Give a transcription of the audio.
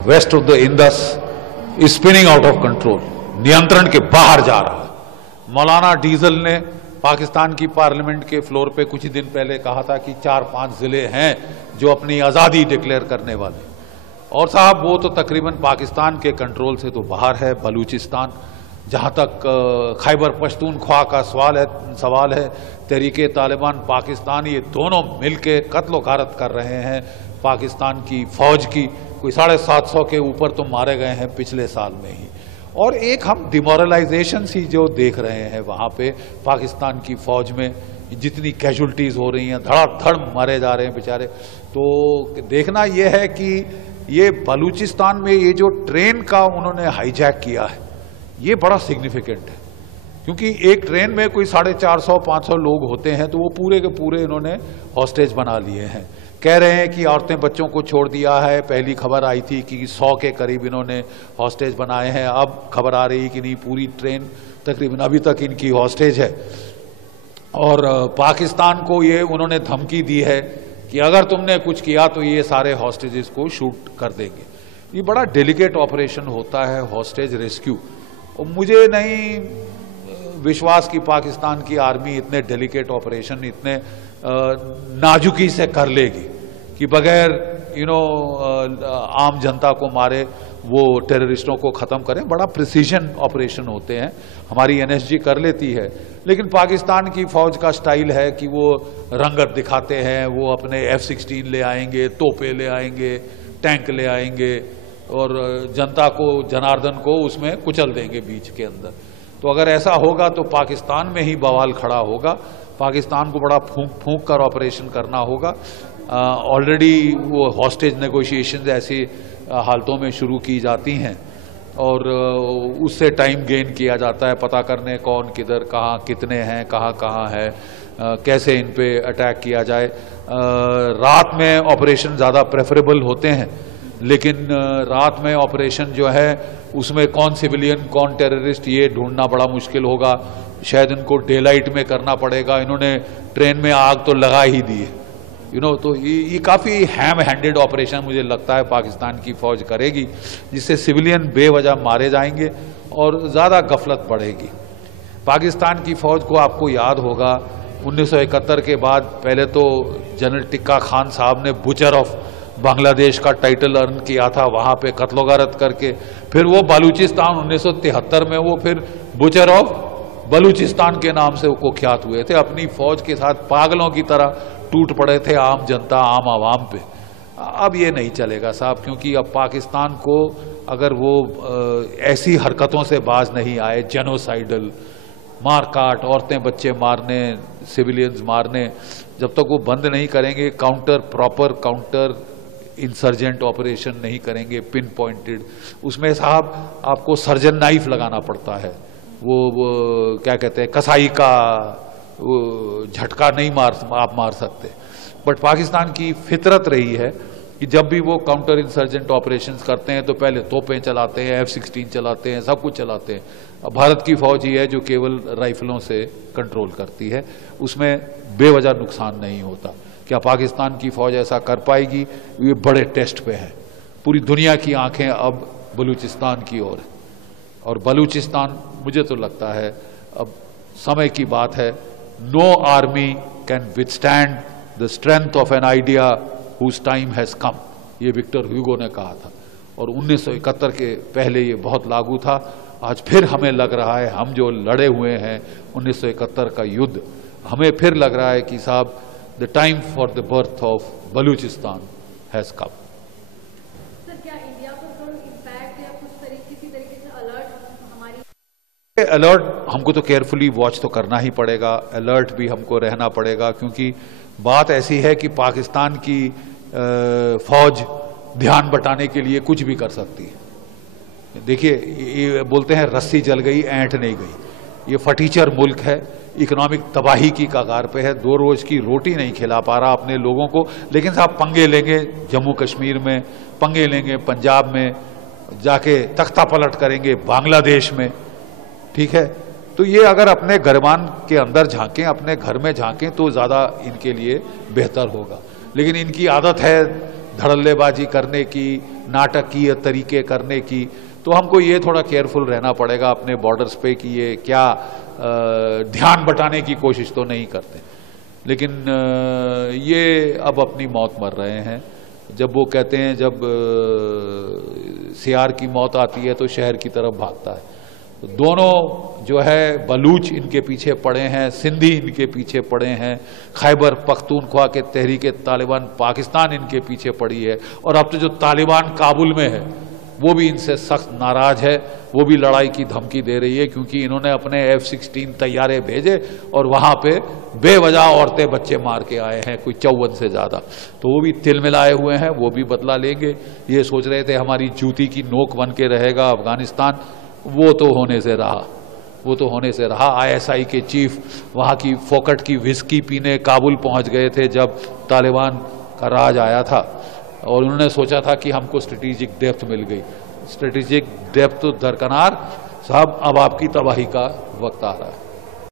Waste of the Indus spinning out of control, नियंत्रण के बाहर जा रहा है। मौलाना डीजल ने पाकिस्तान की पार्लियामेंट के फ्लोर पे कुछ दिन पहले कहा था कि 4-5 जिले हैं जो अपनी आज़ादी डिक्लेयर करने वाले, और साहब वो तो तकरीबन पाकिस्तान के कंट्रोल से तो बाहर है। बलूचिस्तान, जहां तक खैबर पख्तूनख्वा का सवाल है, तहरीके तालिबान, पाकिस्तान, ये दोनों मिलके कत्ल गारत कर रहे हैं पाकिस्तान की फौज की। कोई 750 के ऊपर तो मारे गए हैं पिछले साल में ही। और एक हम डिमोरलाइजेशन सी जो देख रहे हैं वहां पे पाकिस्तान की फौज में, जितनी कैजुअल्टीज हो रही हैं, धड़ाधड़ मारे जा रहे हैं बेचारे। तो देखना यह है कि ये बलूचिस्तान में ये जो ट्रेन का उन्होंने हाईजैक किया है, ये बड़ा सिग्निफिकेंट है, क्योंकि एक ट्रेन में कोई 450-500 लोग होते हैं, तो वो पूरे के पूरे इन्होंने हॉस्टेज बना लिए हैं। कह रहे हैं कि औरतें बच्चों को छोड़ दिया है। पहली खबर आई थी कि 100 के करीब इन्होंने हॉस्टेज बनाए हैं। अब खबर आ रही कि नहीं, पूरी ट्रेन तकरीबन अभी तक इनकी हॉस्टेज है। और पाकिस्तान को ये उन्होंने धमकी दी है कि अगर तुमने कुछ किया तो ये सारे हॉस्टेजेस को शूट कर देंगे। ये बड़ा डेलिकेट ऑपरेशन होता है हॉस्टेज रेस्क्यू, और मुझे नहीं विश्वास कि पाकिस्तान की आर्मी इतने डेलिकेट ऑपरेशन इतने नाजुकी से कर लेगी कि बगैर आम जनता को मारे वो टेररिस्टों को खत्म करें। बड़ा प्रिसीजन ऑपरेशन होते हैं, हमारी एनएसजी कर लेती है, लेकिन पाकिस्तान की फौज का स्टाइल है कि वो रंगत दिखाते हैं। वो अपने F-16 ले आएंगे, तोपे ले आएंगे, टैंक ले आएंगे, और जनता को, जनार्दन को उसमें कुचल देंगे बीच के अंदर। तो अगर ऐसा होगा तो पाकिस्तान में ही बवाल खड़ा होगा। पाकिस्तान को बड़ा फूंक कर ऑपरेशन करना होगा। ऑलरेडी वो हॉस्टेज नेगोशिएशंस ऐसी हालतों में शुरू की जाती हैं, और उससे टाइम गेन किया जाता है, पता करने कौन किधर कहाँ कितने हैं, कहाँ है, कैसे इन पे अटैक किया जाए। रात में ऑपरेशन ज़्यादा प्रेफरेबल होते हैं, लेकिन रात में ऑपरेशन जो है उसमें कौन सिविलियन कौन टेररिस्ट ये ढूंढना बड़ा मुश्किल होगा। शायद इनको डे लाइट में करना पड़ेगा। इन्होंने ट्रेन में आग तो लगा ही दी है, तो ये काफ़ी हैम हैंडेड ऑपरेशन मुझे लगता है पाकिस्तान की फौज करेगी, जिससे सिविलियन बेवजह मारे जाएंगे और ज़्यादा गफलत बढ़ेगी। पाकिस्तान की फौज को आपको याद होगा 1971 के बाद पहले तो जनरल टिक्का खान साहब ने बुचर ऑफ बांग्लादेश का टाइटल अर्न किया था वहां पे कत्लोगारत करके। फिर वो बलूचिस्तान 1973 में वो फिर बुचर ऑफ बलूचिस्तान के नाम से कुख्यात हुए थे। अपनी फौज के साथ पागलों की तरह टूट पड़े थे आम जनता, आम आवाम पे। अब ये नहीं चलेगा साहब, क्योंकि अब पाकिस्तान को अगर वो ऐसी हरकतों से बाज नहीं आए, जेनोसाइडल मारकाट, औरतें बच्चे मारने, सिविलियंस मारने, जब तक वो बंद नहीं करेंगे, प्रॉपर काउंटर इंसर्जेंट ऑपरेशन नहीं करेंगे पिन पॉइंटेड, उसमें साहब आपको सर्जन नाइफ लगाना पड़ता है। वो क्या कहते हैं, कसाई का झटका नहीं आप मार सकते। बट पाकिस्तान की फितरत रही है कि जब भी वो काउंटर इंसर्जेंट ऑपरेशंस करते हैं तो पहले तोपें चलाते हैं, F-16 चलाते हैं, सब कुछ चलाते हैं। अब भारत की फौज ही है जो केवल राइफलों से कंट्रोल करती है, उसमें बेवजह नुकसान नहीं होता। क्या पाकिस्तान की फौज ऐसा कर पाएगी? ये बड़े टेस्ट पे है। पूरी दुनिया की आंखें अब बलूचिस्तान की ओर है, और बलूचिस्तान, मुझे तो लगता है अब समय की बात है, no army can withstand the strength of an idea whose time has come, ये विक्टर ह्यूगो ने कहा था, और 1971 के पहले ये बहुत लागू था। आज फिर हमें लग रहा है, हम जो लड़े हुए हैं 1971 का युद्ध, हमें फिर लग रहा है कि साहब the time for the birth of Balochistan has come. Sir, क्या इंडिया पर कोई इम्पैक्ट या किसी तरीके से अलर्ट अलर्ट हमको तो केयरफुली वॉच तो करना ही पड़ेगा, अलर्ट भी हमको रहना पड़ेगा, क्योंकि बात ऐसी है कि पाकिस्तान की फौज ध्यान बटाने के लिए कुछ भी कर सकती है। देखिए, ये बोलते हैं रस्सी जल गई ऐंठ नहीं गई। ये फटीचर मुल्क है, इकोनॉमिक तबाही की कगार पे है, 2 रोज की रोटी नहीं खिला पा रहा अपने लोगों को, लेकिन साहब पंगे लेंगे जम्मू कश्मीर में, पंगे लेंगे पंजाब में, जाके तख्ता पलट करेंगे बांग्लादेश में, ठीक है। तो ये अगर अपने गरमान के अंदर झांकें, अपने घर में झांकें, तो ज़्यादा इनके लिए बेहतर होगा। लेकिन इनकी आदत है धड़ल्लेबाजी करने की, नाटकीय तरीके करने की, तो हमको ये थोड़ा केयरफुल रहना पड़ेगा अपने बॉर्डर्स पे कि ये क्या ध्यान बटाने की कोशिश तो नहीं करते। लेकिन ये अब अपनी मौत मर रहे हैं। जब वो कहते हैं जब सियार की मौत आती है तो शहर की तरफ भागता है। तो दोनों जो है बलूच इनके पीछे पड़े हैं, सिंधी इनके पीछे पड़े हैं, खैबर पख्तूनख्वा के तहरीक तालिबान पाकिस्तान इनके पीछे पड़ी है, और अब तो जो तालिबान काबुल में है वो भी इनसे सख्त नाराज है, वो भी लड़ाई की धमकी दे रही है, क्योंकि इन्होंने अपने F-16 तैयारे भेजे और वहां पे बेवजह औरतें बच्चे मार के आए हैं, कोई 54 से ज्यादा। तो वो भी तिल मिलाए हुए हैं, वो भी बदला लेंगे। ये सोच रहे थे हमारी जूती की नोक बन के रहेगा अफगानिस्तान, वो तो होने से रहा। ISI के चीफ वहां की फोकट की विस्की पीने काबुल पहुंच गए थे जब तालिबान का राज आया था, और उन्होंने सोचा था कि हमको स्ट्रेटेजिक डेप्थ मिल गई। स्ट्रेटेजिक डेप्थ तो दरकिनार साहब, अब आपकी तबाही का वक्त आ रहा है।